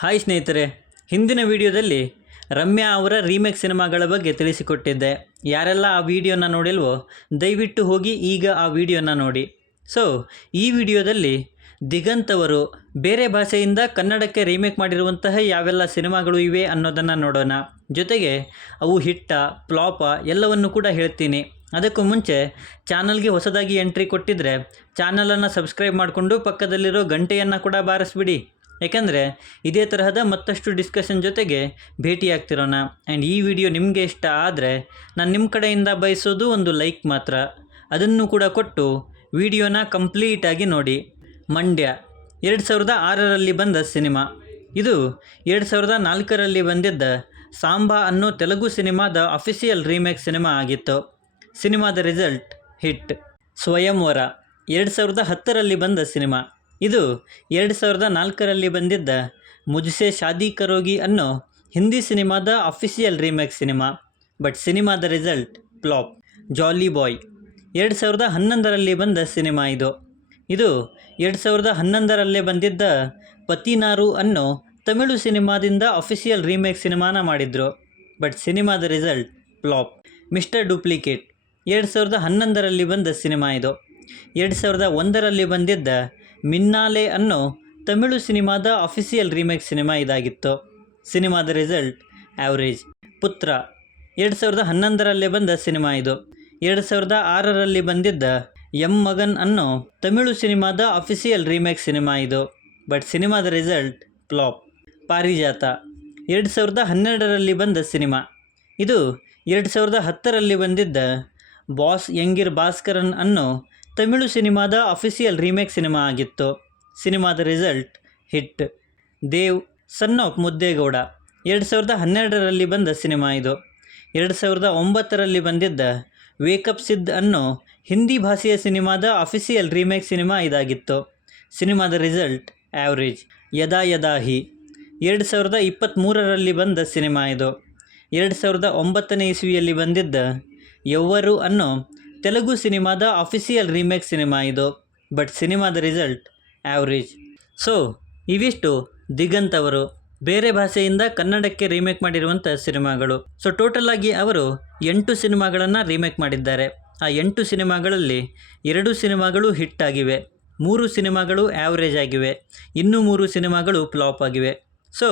Hi ಸ್ನೇಹಿತರೆ, ಹಿಂದಿನ ವಿಡಿಯೋದಲ್ಲಿ ರಮ್ಯಾ ಅವರ ರೀಮೇಕ್ ಸಿನಿಮಾಗಳ ಬಗ್ಗೆ ತಿಳಿಸಿಕೊಟ್ಟಿದ್ದೆ. ಯಾರೆಲ್ಲ ಆ ವಿಡಿಯೋನ ನೋಡಿಲ್ವೋ ದಯವಿಟ್ಟು ಹೋಗಿ ಈಗ ಆ ವಿಡಿಯೋನ ನೋಡಿ. ಸೊ ಈ ವಿಡಿಯೋದಲ್ಲಿ ದಿಗಂತ್ ಅವರು ಬೇರೆ ಭಾಷೆಯಿಂದ ಕನ್ನಡಕ್ಕೆ ರೀಮೇಕ್ ಮಾಡಿರುವಂತಹ ಯಾವೆಲ್ಲ ಸಿನಿಮಾಗಳು ಇವೆ ಅನ್ನೋದನ್ನು ನೋಡೋಣ. ಜೊತೆಗೆ ಅವು ಹಿಟ್ಟ ಫ್ಲಾಪ ಎಲ್ಲವನ್ನು ಕೂಡ ಹೇಳ್ತೀನಿ. ಅದಕ್ಕೂ ಮುಂಚೆ ಚಾನಲ್ಗೆ ಹೊಸದಾಗಿ ಎಂಟ್ರಿ ಕೊಟ್ಟಿದ್ದರೆ ಚಾನಲನ್ನು ಸಬ್ಸ್ಕ್ರೈಬ್ ಮಾಡಿಕೊಂಡು ಪಕ್ಕದಲ್ಲಿರೋ ಗಂಟೆಯನ್ನು ಕೂಡ ಬಾರಿಸ್ಬಿಡಿ. ಯಾಕೆಂದರೆ ಇದೇ ತರಹದ ಮತ್ತಷ್ಟು ಡಿಸ್ಕಷನ್ ಜೊತೆಗೆ ಭೇಟಿಯಾಗ್ತಿರೋಣ. ಆ್ಯಂಡ್ ಈ ವಿಡಿಯೋ ನಿಮಗೆ ಇಷ್ಟ ಆದರೆ ನಾನು ನಿಮ್ಮ ಕಡೆಯಿಂದ ಬಯಸೋದು ಒಂದು ಲೈಕ್ ಮಾತ್ರ. ಅದನ್ನು ಕೂಡ ಕೊಟ್ಟು ವಿಡಿಯೋನ ಕಂಪ್ಲೀಟಾಗಿ ನೋಡಿ. ಮಂಡ್ಯ 2006ರಲ್ಲಿ ಬಂದ ಸಿನಿಮಾ. ಇದು 2004ರಲ್ಲಿ ಬಂದಿದ್ದ ಸಾಂಬಾ ಅನ್ನೋ ತೆಲುಗು ಸಿನಿಮಾದ ಅಫಿಷಿಯಲ್ ರೀಮೇಕ್ ಸಿನಿಮಾ ಆಗಿತ್ತು. ಸಿನಿಮಾದ ರಿಸಲ್ಟ್ ಹಿಟ್. ಸ್ವಯಂವರ 2010ರಲ್ಲಿ ಬಂದ ಸಿನಿಮಾ. ಇದು 2004ರಲ್ಲಿ ಬಂದಿದ್ದ ಮುಜ್ಸೆ ಶಾದಿ ಕರೋಗಿ ಅನ್ನೋ ಹಿಂದಿ ಸಿನಿಮಾದ ಅಫಿಷಿಯಲ್ ರೀಮೇಕ್ ಸಿನಿಮಾ. ಬಟ್ ಸಿನಿಮಾದ ರಿಸಲ್ಟ್ ಫ್ಲಾಪ್. ಜಾಲಿ ಬಾಯ್ 2011ರಲ್ಲಿ ಬಂದ ಸಿನಿಮಾ. ಇದು 2011ರಲ್ಲೇ ಬಂದಿದ್ದ ಪತಿನಾರು ಅನ್ನೋ ತಮಿಳು ಸಿನಿಮಾದಿಂದ ಅಫಿಷಿಯಲ್ ರೀಮೇಕ್ ಸಿನಿಮಾನ ಮಾಡಿದರು. ಬಟ್ ಸಿನಿಮಾದ ರಿಸಲ್ಟ್ ಫ್ಲಾಪ್. ಮಿಸ್ಟರ್ ಡೂಪ್ಲಿಕೇಟ್ 2011ರಲ್ಲಿ ಬಂದ ಸಿನಿಮಾ. 2001ರಲ್ಲಿ ಬಂದಿದ್ದ ಮಿನ್ನಾಲೆ ಅನ್ನೋ ತಮಿಳು ಸಿನಿಮಾದ ಅಫಿಷಿಯಲ್ ರೀಮೇಕ್ ಸಿನಿಮಾ ಇದಾಗಿತ್ತು. ಸಿನಿಮಾದ ರಿಸಲ್ಟ್ ಆ್ಯಾವ್ರೇಜ್. ಪುತ್ರ 2011ರಲ್ಲೇ ಬಂದ ಸಿನಿಮಾ. 2006ರಲ್ಲಿ ಬಂದಿದ್ದ ಎಂ ಮಗನ್ ಅನ್ನೋ ತಮಿಳು ಸಿನಿಮಾದ ಅಫಿಷಿಯಲ್ ರೀಮೇಕ್ ಸಿನಿಮಾ. ಬಟ್ ಸಿನಿಮಾದ ರಿಸಲ್ಟ್ ಫ್ಲಾಪ್. ಪಾರಿಜಾತ 2012ರಲ್ಲಿ ಬಂದ ಸಿನಿಮಾ. ಇದು 2010ರಲ್ಲಿ ಬಂದಿದ್ದ ಬಾಸ್ ಯಂಗಿರ್ ಭಾಸ್ಕರನ್ ಅನ್ನೋ ತಮಿಳು ಸಿನಿಮಾದ ಅಫಿಷಿಯಲ್ ರೀಮೇಕ್ ಸಿನಿಮಾ ಆಗಿತ್ತು. ಸಿನಿಮಾದ result hit. Dev son of Muddegowda 2012ರಲ್ಲಿ ಬಂದ ಸಿನಿಮಾ. 2009ರಲ್ಲಿ ಬಂದಿದ್ದ ವೇಕಪ್ ಸಿದ್ ಅನ್ನೋ ಹಿಂದಿ ಭಾಷೆಯ ಸಿನಿಮಾದ ಅಫಿಷಿಯಲ್ ರೀಮೇಕ್ ಸಿನಿಮಾ ಇದಾಗಿತ್ತು. ಸಿನಿಮಾದ ರಿಸಲ್ಟ್ ಆ್ಯಾವ್ರೇಜ್. ಯದಾ ಯದಾ ಹಿ 2023ರಲ್ಲಿ ಬಂದ ಸಿನಿಮಾ. 2009ನೇ ಇಸ್ವಿಯಲ್ಲಿ ಬಂದಿದ್ದ ಯವ್ವರು ಅನ್ನೋ ತೆಲುಗು ಸಿನಿಮಾದ ಅಫಿಷಿಯಲ್ ರೀಮೇಕ್ ಸಿನಿಮಾ. ಬಟ್ ಸಿನಿಮಾದ ರಿಸಲ್ಟ್ ಆ್ಯಾವ್ರೇಜ್. ಸೊ ಇವಿಷ್ಟು ದಿಗಂತ್ ಅವರು ಬೇರೆ ಭಾಷೆಯಿಂದ ಕನ್ನಡಕ್ಕೆ ರೀಮೇಕ್ ಮಾಡಿರುವಂಥ ಸಿನಿಮಾಗಳು. ಸೊ ಟೋಟಲ್ ಆಗಿ ಅವರು 8 ಸಿನಿಮಾಗಳನ್ನು ರೀಮೇಕ್ ಮಾಡಿದ್ದಾರೆ. ಆ 8 ಸಿನಿಮಾಗಳಲ್ಲಿ 2 ಸಿನಿಮಾಗಳು ಹಿಟ್ ಆಗಿವೆ, 3 ಸಿನಿಮಾಗಳು ಆ್ಯಾವ್ರೇಜ್ ಆಗಿವೆ, ಇನ್ನೂ 3 ಸಿನಿಮಾಗಳು ಫ್ಲಾಪ್ ಆಗಿವೆ. ಸೊ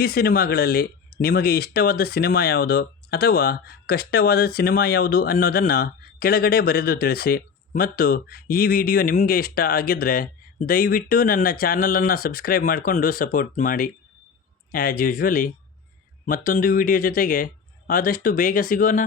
ಈ ಸಿನಿಮಾಗಳಲ್ಲಿ ನಿಮಗೆ ಇಷ್ಟವಾದ ಸಿನಿಮಾ ಯಾವುದು ಅಥವಾ ಕಷ್ಟವಾದ ಸಿನಿಮಾ ಯಾವುದು ಅನ್ನೋದನ್ನು ಕೆಳಗಡೆ ಬರೆದು ತಿಳಿಸಿ. ಮತ್ತು ಈ ವಿಡಿಯೋ ನಿಮಗೆ ಇಷ್ಟ ಆಗಿದ್ದರೆ ದಯವಿಟ್ಟು ನನ್ನ ಚಾನಲನ್ನು ಸಬ್ಸ್ಕ್ರೈಬ್ ಮಾಡಿಕೊಂಡು ಸಪೋರ್ಟ್ ಮಾಡಿ. ಆ್ಯಸ್ ಯೂಶ್ವಲಿ ಮತ್ತೊಂದು ವಿಡಿಯೋ ಜೊತೆಗೆ ಆದಷ್ಟು ಬೇಗ ಸಿಗೋಣ.